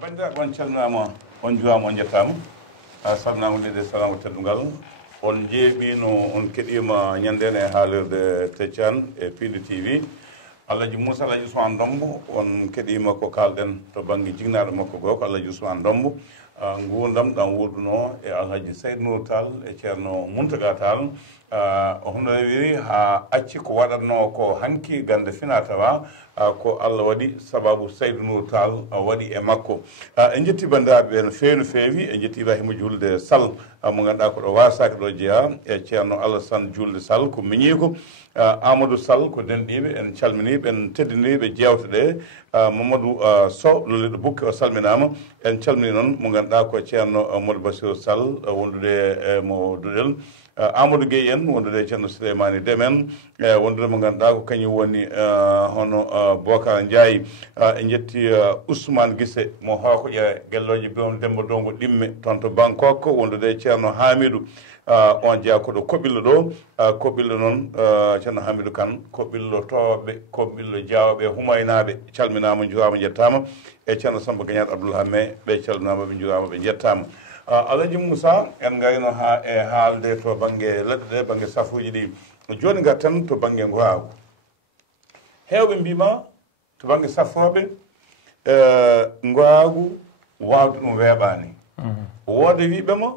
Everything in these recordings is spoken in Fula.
bandiraɓe on calminama on juwama on jettama salminama leydi salamu teddugal on jeeɓino on keɗima ñanden e haalirde Teccan e Piindi TV Alhaji Moussa Alhaji Ousmane Ndombo on keɗima ko kalɗen to banggue jignaɗo makko goo ko Alhaji Ousmane Ndombo gurdam ɗan wurduno e Alhaji Seydou Nour Tall e ceerno Mountaga Tall hono wiri ha acci ko waɗatno ko hanki Gannde fina tawa ko Allah waɗi sababu Seydou Nour Tall waɗi e makko en jetti bandiraɓe no feewi no feewi en jetti Ibrahima Julde Sall mo ganduɗa ko ɗo wasaki ɗo jeeya e ceerno Alassane Julde Sall ko miñi ko Amadou Sall ko denɗiɓe en calminiɓe en teddiniɓe jewteɗe Mamadou Sow lolliɗo bukki o salminama en calmini noon mo ganduɗa ko ceerno Modou Bassirou Sall wondude mo duɗel Amadou Gueye en wondude ceerno Souleymani Demen wondude mo ganduɗa ko kañum woni hono Bocar Ndiaye en jetti Ousmane Guissé mo hawkoƴe gelloje biwon Demba Dongo ɗimme toon to Bangkok wondude ceerno Hamidou on jeeya koɗo Koɓillo ɗo Koɓillo noon ceerno Hamidou Kane Koɓillo towoɓe Koɓillo jawɓe humaynaɓe calminama juurama jettama e ceerno Samba Gagnat Abdoul Hamme ɓe calminama ɓe juurama ɓe jettama Alhaji Moussa en garino ha e haalde to banggue leɗɗe ɗe banggue safuji ɗi joni gatten to banggue goragu hewɓe mbima to banggue safoɓe goragu wawde ɗum weeɓani wooda wiɓema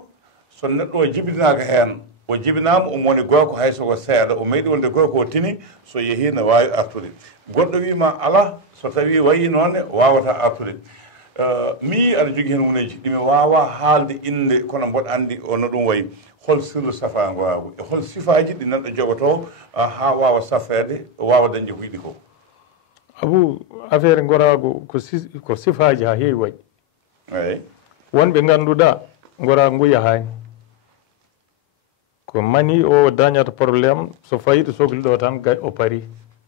so neɗɗo o jibinaka hen o jibinama omo woni gorko hay soko seeɗa o meeɗi wonde gorko o tini so yeehi ne wawi artude goɗɗo wima ala so tawi wayi noone wawata artude mi aɗa jogui hen wuneji ɗimi wawa haalde inde kono mboɗo andi ono ɗum wayi hol sirru safa goragu e hol sifaji ɗi neɗɗo jogoto ha wawa safrede wawa dañde ko yiɗi ko Abou affaire goragu ko sifaji ha heewi waɗi eyi wonɓe ganduɗa goragu ngu yahani ko mani o dañata probléme so fayi to sohli ɗo tan o paari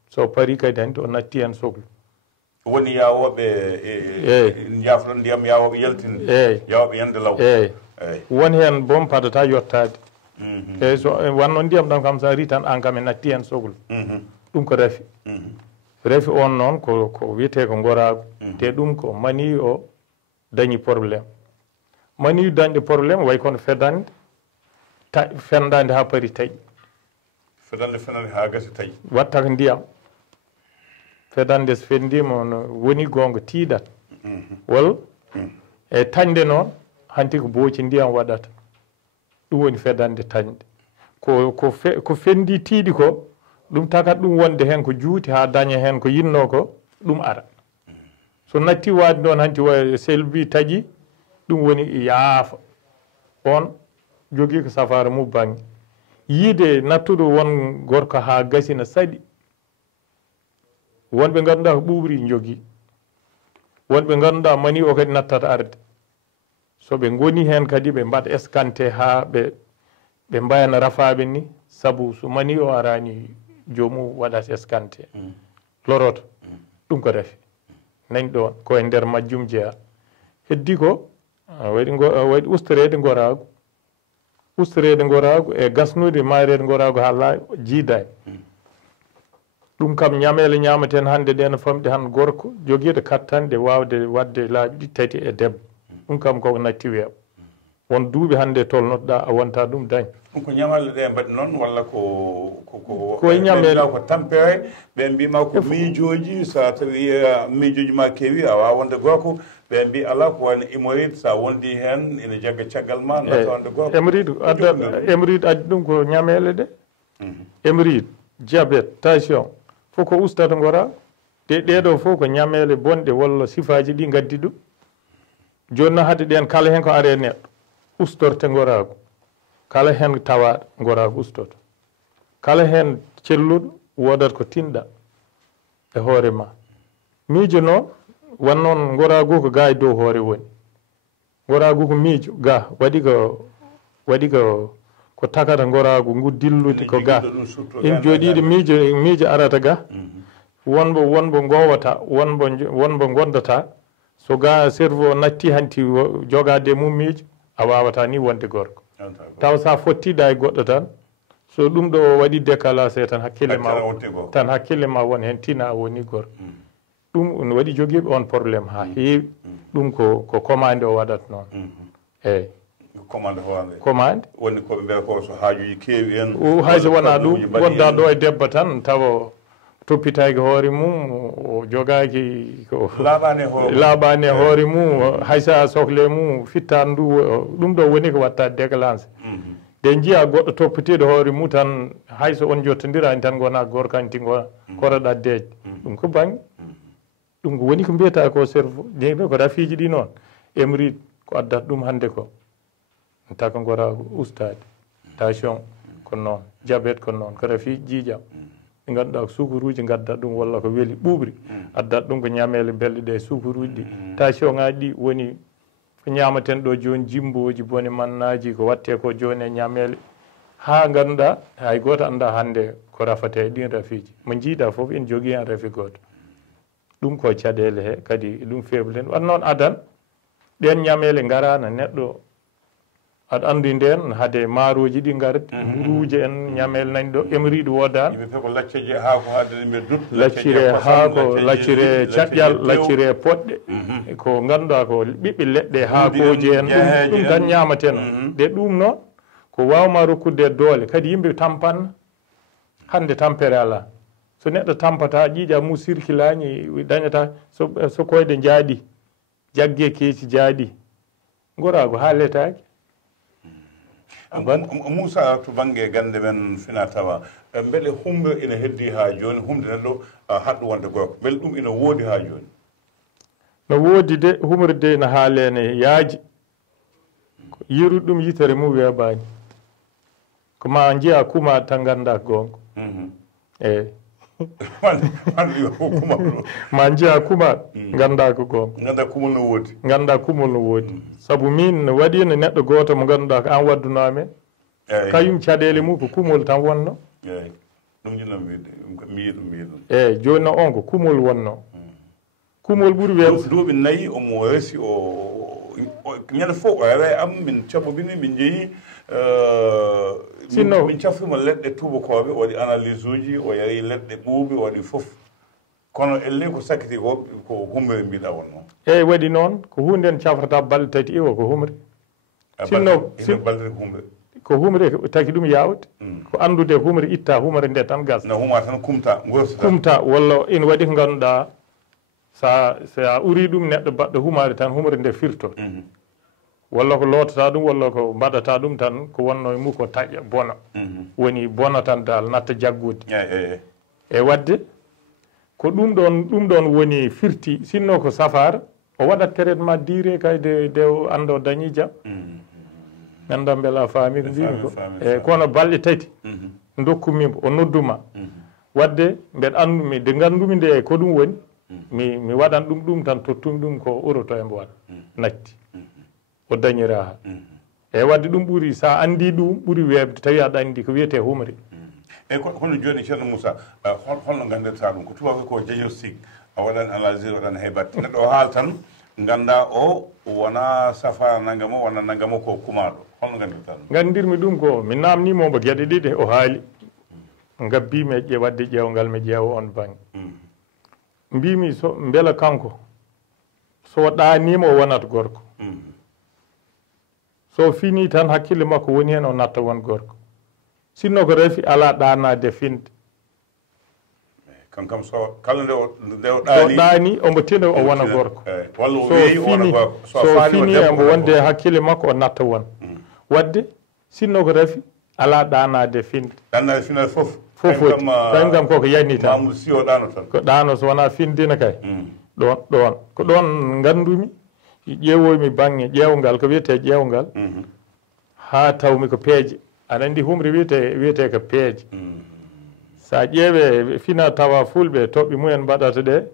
so paari kadi hanti o natti hen sohlu woni yawoɓe jafno ndiyam yawoɓe yaltinde yawoɓe yande law eyyi won hen boom padata yettade eyyi so wanno ndiyam ɗam kam sa ri tan an kam e natti hen sohlu ɗum ko rafi rafi on noon ko wiyete ko goragu te ɗum ko mani o dañi probléme mani dañɗo probléme way kono fedande fendade ha paari taƴi fedande ha gasi taƴi watta ko ndiyam fedande so fendima no woni gonga tiiɗat walla e tañde noon hanti ko booci ndiyam waɗata ɗum woni fedande tañde ko fendi tiiɗi ko ɗum takat ɗum wonde hen ko juuti ha daña hen ko yinno ko ɗum ara so natti wade noon hanti wa selbi taƴi ɗum woni yaafa on jogui ko safara mubbange yiide nattuɗo won gorko ha gasina saɗi wonɓe ganduɗa ko ɓuɓri jogui wonɓe ganduɗa mani o kadi nattata arde soɓe goni hen kadi ɓe mbaɗa escanté ha ɓe mbayana rafaɓe ni saabu so mani o arani jomum waɗata escanté loroto ɗum ko rafi nani ɗon ko e nder majjum jeeya heddi ko waɗi ustorede goragu e gasnude mayrede goragu ha laaɓi jiidani ɗum kam ñamele ñamaten hande ɗe no famɗi han gorko joguiɗo kattande wawde wadde laaɓi ɗi tati e debbo ɗum kam koko natti weeɓa won duuɓi hande tolnotoɗa a wonta ɗum dañ ɗum ko ñamale ɗe mbaɗi noon walla koye ñamele ko tampere ɓe mbima ko miijoji sa tawi miijoji ma keewi a wawa wonde gorko ɓe mbi ala ko wayno hémorroïde sa wondi hen ene jagga caggal ma nata wonde gorko hémorroïde addi ɗum ko ñamele ɗe hémorroïde diabète tension fof ko ustata gora ɗeɗo fof ko ñamele bonɗe walla sifaji ɗi gaddi ɗum joni noon haade ɗen kala hen ko are neɗɗo ustorte goragu kala hen tawaɗo goragu ustoto kala hen celluɗo wodat ko tinɗa e hoore ma miijo noon wan noon goragu ko ga e dow hoore woni goragu ko miijo ga waɗi ko takata goragu ngu dillude ko ga in jooɗiɗo miijo arata ga wonbo gowata wonbo gondata so ga cerveau natti hanti jogade mum miijo a wawata ni wonde gorko taw sa fottiɗa e goɗɗo tan so ɗum ɗo waɗi décalage tan hakkille ma won hen tina woni gorko ɗum ne waɗi joguiɓe on probléme ha heewi ɗum ko commande o waɗat noon eyyi commande woni koɓe mbiyata ko so haajuji keewi en hayso wona ɗum wonda ɗo e debbo tan tawa toppitaki hoore mum o jogaki ko laaɓani e hoore mum haysa sohle mum fittan ndu ɗum ɗo woni ko watta déclenché de jiiya goɗɗo toppitiɗo hoore mum tan hayso on jottodirani tan gona gorkanti gona koroɗa deeje ɗum ko bange ɗum ko woni ko mbiyata ko cerveau jeeɓe ko rafiji ɗi noon émride ko addata ɗum hannde ko taka gora ustade tension ko noon diabète ko noon ko rafi jiijam ɗi ngannduɗa ko sukaruji gadda ɗum walla ko weeli ɓuuɓri addata ɗum ko ñamele belɗe ɗe sukaruji ɗi tension ngaji ɗi woni ko ñamaten ɗo joni jimboji bone mannaji ko watte ko joni e ñamele ha ngannduɗa hay goto anda hannde ko rafate e ɗin rafiji mo jiiɗa foof en jogui hen rafi goto ɗum ko caɗele he kadi ɗum feblen wat noon adan ɗen ñamele garana neɗɗo aɗa andi nden haade maaroji ɗi gardi mburuji en ñamele nani ɗo émride wodani laccire haako laccire caƴƴal laccire poɗɗe ko ganduɗa ko ɓiɓɓe leɗɗe haakoji en ɗum tan ñamaten de ɗum noon ko wawma rokkude doole kadi yimɓe tampanna hande tampere ala so neɗɗo tampata ƴiiƴa mu circulani dañata so koyɗe jaaɗi jagge keeci jaaɗi gorago ha letaki Moussa to banggue gande men fina tawa beele humbe ina heddi ha joni humde neɗɗo haɗɗo wonde gorko beele ɗum ina woodi ha joni no woodi de humorde no haalene yaaji yirude ɗum yitere mum weeɓani ko ma jiiya kuma tan ganda gonga eyyi ma jiiya kuma ganda ko gonga ganda kumol no woodi saabu min no waɗi no neɗɗo goto mo ganduɗa ko an waddunami kañum caɗele mum ko kumol tan wonno eyyi joni no on ko kumol wonno kumol ɓuuri weeɓde duuɓi nayyi omo resi o ñande fof o rewe am min caɓobini min jeeyi sinno min cafima leɗɗe tubakoɓe waɗi analyse uji o yari leɗɗe ɓuuɓi waɗi fof kono elle ko sakkiti ko humre mbiɗa wonno eyyi waɗi noon ko hunde en cafrata balɗe tati iwo ko humre sinno balɗe humre ko humre taki ɗum yawde ko andude humre itta humre nde tan gas no huma tan kumta walla ina waɗi ko ganduɗa sa uri ɗum neɗɗo baɗɗo humare tan humre nde firto walla ko lotata ɗum walla ko mbaɗata ɗum tan ko wonno e mum ko taƴa bona woni bona tan dal natta jaggude e wadde ko ɗum ɗon woni firti sinno ko safara o waɗat traitement duré kayde de anda o dañi jam ganda beela faami ko mbimi ko e kono balɗe tati dokkumimo o nodduma wadde mbeɗa andumi de gandumi nde ko ɗum woni mi waɗan ɗum tan tottumi ɗum ko uroto e mbo waɗa natti o dañira ha e wadde ɗum ɓuuri sa andi ɗum ɓuuri webde tawi aɗa andi ko wiyete humre eyyi hono joni ceerno Moussa holno gandirta ɗum ko tubaɓe ko diagnostic a waɗani analyse waɗani hebat neɗɗo o haal tan ganda o wona safara nangamo wona nangamo ko kumaɗo holno gandirta ɗum gandirmi ɗum ko mi namnimomo gueɗe ɗiɗi o haali gabbimi e wadde ƴewgal mi ƴeewa on banggue mbimi so beela kanko so ɗanima o wonata gorko so fini tan hakkille makko woni hen o natta won gorko sinno ko refi ala ɗanade finde kankam so kala nde o ɗani omo tina o wona gorko so fini emo wonde hakkille makko o natta won wadde sinno ko refi ala ɗanade finde fof gam koko yanni tan ko ɗano so wona findina kay ɗon ko ɗon gandumi ƴeewoymi banggue ƴeewgal ko wiyete ƴeewgal ha tawmi ko peeje aɗa andi humre wiyete ko peeje sa ƴeewe fina tawa fulɓe toɓɓe mumen mbaɗata ɗe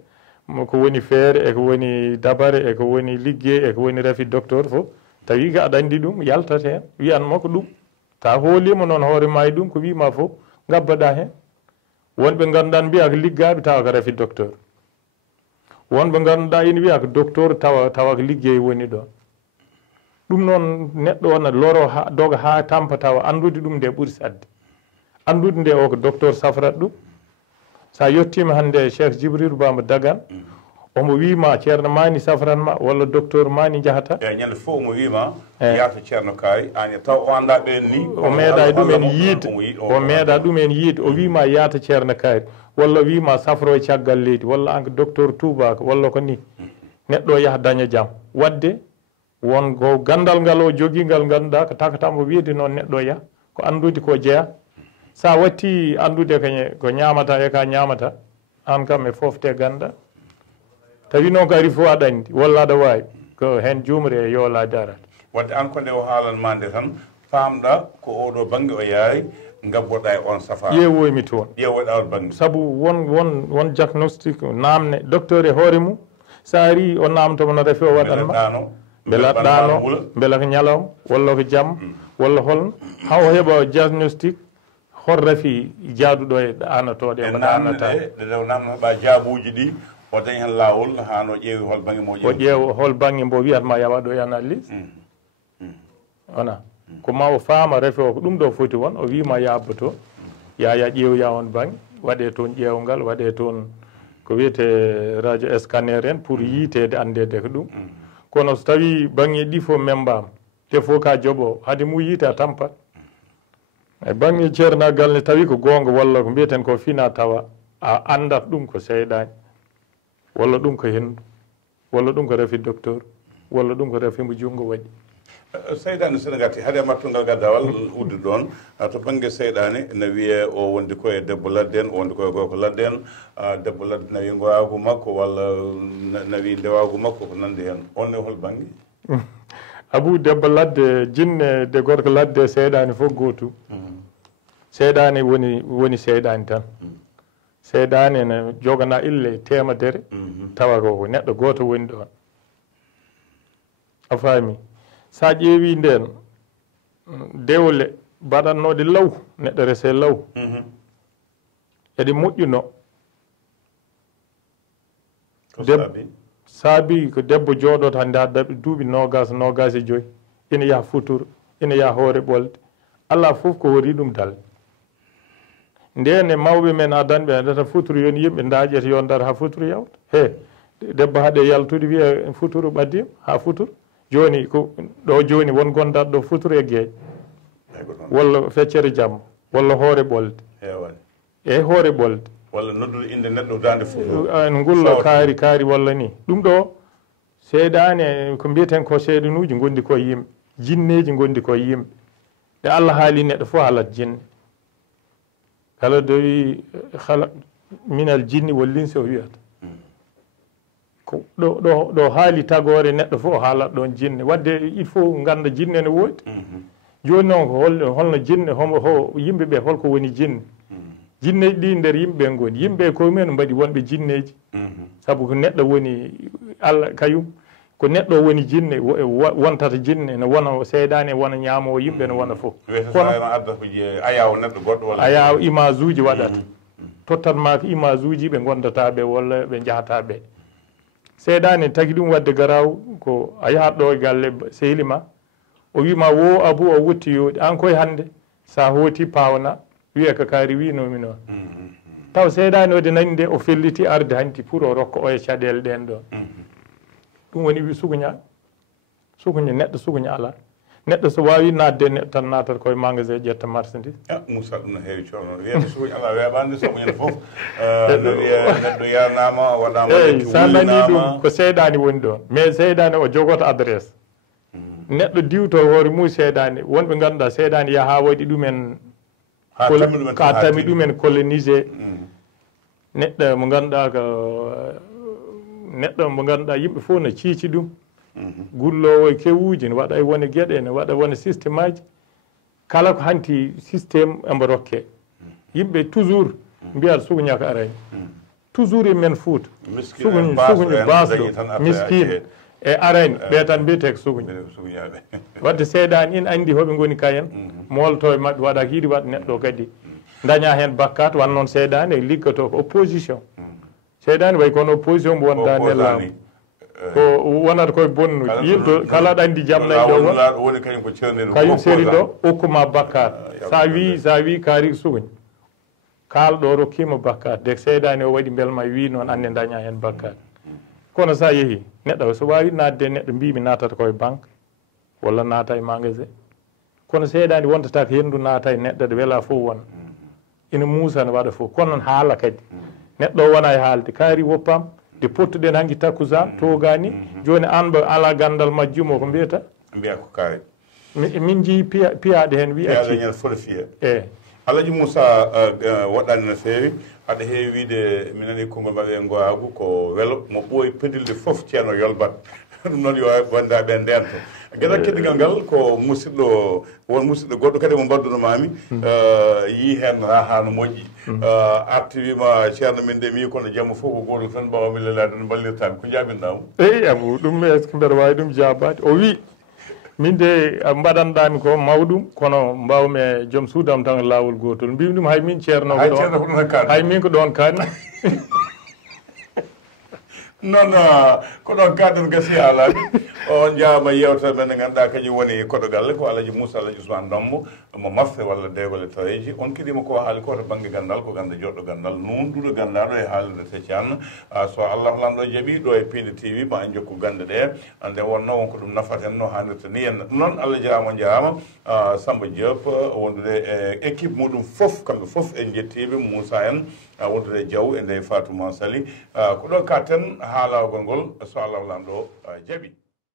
ko woni feere eko woni dabare eko woni liggey eko woni rafi docteur fof tawi ko aɗa andi ɗum yaltat hen wiyanma ko ɗum ta hoolima noon hoore ma e ɗum ko wima fof gabbaɗa hen wonɓe ganduɗan mbiya ko liggaɓe tawa ko rafi docteur wonɓe ganduɗa ina wiya ko docteur tawa ko liggey woni ɗon ɗum noon neɗɗo wona loro doga ha tampa tawa andude ɗum nde ɓuuri sadde andude nde o ko docteur safrat ɗum sa yettima hannde cheikh Djibril Bamba Dagan omo wima ceerno mani safranma walla docteur mani jahata e ñande fof omo wima yaata ceerno kaari an taw o anda ɓen ni o meeɗa ɗumen yiide o meeɗa ɗumen yiide o wima yaata ceerno kaari walla wima safro e caggal leydi walla an ko docteur Toubaka walla ko ni neɗɗo o yaha daña jaam wadde won ko gandal ngal o joguingal ganduɗa ko takatamo wiide noon neɗɗo o yaha ko andude ko jeeya sa watti andude ko ñamata e ka ñamata an kam e fofte ganda tawi noon ko ari fof aɗa andi walla aɗa wawi ko hen jumre e yoolade arata wadde an ko nde o haalanma nde tan famɗa ko oɗo banggue o yaari gabboɗa e on safara ƴeewoymi toon ƴeewoɗa on banggue saabu won diagnostic namne docteur e hoore mum sa ari o namtomo no refi o waɗanma beelaɗɗano beela ko ñalawma walla ko jamma walla holno haw heeɓa diagnostic hol rafi jaaduɗo e ɗanotoɗe e ɗanata ɗe namno heeɓa jaabuji ɗi o dañi hen lawol hano ƴeewi hol banggue mo o ƴeewa hol banggue mbo wiyatma yawa ɗo e analyse wona ko ma o faama refe o ko ɗum ɗo foti won o wima yabboto ya ƴeewoya on banggue waɗe toon ƴeewgal waɗe toon ko wiyete radio scanner en pour yiitede andede ko ɗum kono so tawi banggue ɗi fof membama te fof ka jooɓo haade mu yiite a tampat e banggue ceernagal ne tawi ko gonga walla ko mbiyeten ko fina tawa a andat ɗum ko seyɗani walla ɗum ko hendu walla ɗum ko refi docteur walla ɗum ko refi mo jungo waɗi seyɗane soɗa gatti haade mattugal gaddawal uddi ɗon to banggue seyɗane ne wiye o wondi koye debbo ladde en o wondi koye gorko ladde en debbo ladde nawi gowagu makko walla nawi ndewagu makko ko nandi hen on ne hol banggue abou debbo ladde jinne de gorko ladde seyɗane fof gotum seyɗane woni seyɗane tan seyɗane ne jogana ille temedere tawa ko neɗɗo goto woni ɗon a faami sa ƴeewi nden dewle baɗannode law neɗɗo rese law eɗe moƴƴuno saabi ko debbo jooɗoto hannde ha daɓi duuɓi nogas e joyi ina yaha futuro ina yaha hoore ɓolde ala fof ko wori ɗum dalde ndene mawɓe men adanɓe adata futuro yoni yimɓe daƴete yo dar ha futuro yawta he debbo haɗe yaltude wiya futuro ɓaddima ha futuro joni ko ɗo joni won gonɗaɗo ɗo futuro e gueeƴe walla feccere jamma walla hoore ɓolde e hoore ɓolde walla noddude inde neɗɗo dande fof en gullo kaari walla ni ɗum ɗo seyɗane ko mbiyeten ko seyɗanuji gondi koye yimɓe jinneji gondi koye yimɓe ɗe Allah haali neɗɗo fof halat jinne kala dowi hala minal jinni wal linsi o wiyata ko ɗo haali tagore neɗɗo fof o haalat ɗon jinne wadde il faut ganda jinne ne woodi joni noon ko holno jinne yimɓe ɓe holko woni jinne jinneji ɗi nder yimɓe goni yimɓe koyemumen mbaɗi wonɓe jinneji saabu ko neɗɗo woni Allah kayum ko neɗɗo woni jinne wontata jinne ne wona seyɗane wona ñaamowo yimɓe ne wona fof kono ayaw neɗɗo goɗɗo walla ayaw image uji waɗata tottatma ko image uji ɓe gondataɓe walla ɓe jahataɓe seyɗane tagui ɗum wadde garaw ko a yahat ɗo e galle sehili ma o wima wo abou o wutti yooɗi an koye hannde sa hooti pawna wiye ko kaari winomi noon taw seyɗane ode nani nde o felliti arde hanti pour o rokka o e caɗele ɗen ɗon ɗum woni suguña neɗɗo suguña ala neɗɗo so wawi nadde neɗɗo tan natata koye magasin ƴetta marchandise Moussa ɗum no heewi coono wiyede suguña ala weeɓande samuñen foof no wiye neɗɗo yarnama waɗama sa nani ɗum ko seyɗani woni ɗon mais seyɗani o jogoto adresse neɗɗo diwto hoore mum seyɗani wonɓe ganduɗa seyɗani yaha ha waɗi ɗumen ka tami ɗumen colonisé neɗɗo mo ganduɗa ko neɗɗo mo ganduɗa yimɓe fof no ciici ɗum gullowo e kewuji ne waɗa e wone gueɗe ne waɗa wone systéme aji kala ko hanti systéme embo rokke yimɓe toujours mbiyata suguña ko arani toujours e men Fouta suguñu basɗo miskino e arani ɓe tan mbiyete ko suguña wadde seyɗani in andi hoɓe goni kayen molto e mabɓe waɗa ko yiiɗi waɗa neɗɗo kadi daña hen bakkat wan noon seyɗani liggoto ko opposition seyɗani way kono opposition mo wonda nelamu ko wonata koye bonnude yimɓe kala aɗa andi jam nayi ɗo woni kañum ko ceerneɗo kañum séri ɗo hokkuma bakkat sa wi kaari sugoñ kalɗo rokkima bakkat de seedani o waɗi belma wi noon anne daña hen bakkat kono sa yeehi neɗɗo so wawi nadde neɗɗo mbimi natata koye banque walla naata e magasin kono seeɗani wontata ko hendu naata e neɗɗo ɗo weela fof wona ina muusa ne waɗa fof kono noon haala kadi neɗɗo o wona e haalde kaari woppam de pottuɗen hanki takkusan togani joni an ɓe ala gandal majjumo ko mbiyata mbiya ko kaari min jeeyi piyaɗe hen wi acciñal foto fiya e Alaji Moussa waɗani no feewi aɗa heewi wiide mi nani konngol maɓɓe ngowagu ko welo mo ɓooyi pedilde fof ceerno yolbat ɗum noon yo wanndaɓe ndento gueɗal keddigal ngal ko musidɗo won musidɗo goɗɗo kadi mo mbaddunomami yi hen ha no moƴƴi arti wima ceerno min de mi kono jamma fof ko goto tan mbawami lelade no ballirtami ko jabinɗamo eyi amu ɗum est ce que mbeɗa wawi ɗum jabade o wi min de mbaɗanɗami ko mawɗum kono mbawmi e joom suudam tan lawol gotol mbimi ɗum hay min ceerno ko ɗon hay min ko ɗon kaani noon ko ɗon kadden gasi haalade on jaama yewtere men nde ganduɗa kañum woni koɗogal ko Alaji Moussa Alaji Ousmane Ndombo mo maffe walla deegol e taweji on kiɗima ko haali ko to banggue gandal ko ganda joɗɗo gandal nun ɗuɗo gandaɗo e haalirde Tetiane so Allah lanɗo jaaɓi ɗo e Piindi TV ma en jokku gande ɗe ande wonno wonko ɗum nafaten no hannirta ni henna ɗum noon Allah jarama jarama Samba Diop wondude e équipe muɗum foof kamɓe foof en jettiɓe Moussa en wondude Diaw e nde Fatouma Sali ko ɗo katten haalagol ngol so Allah lanɗo jaaɓi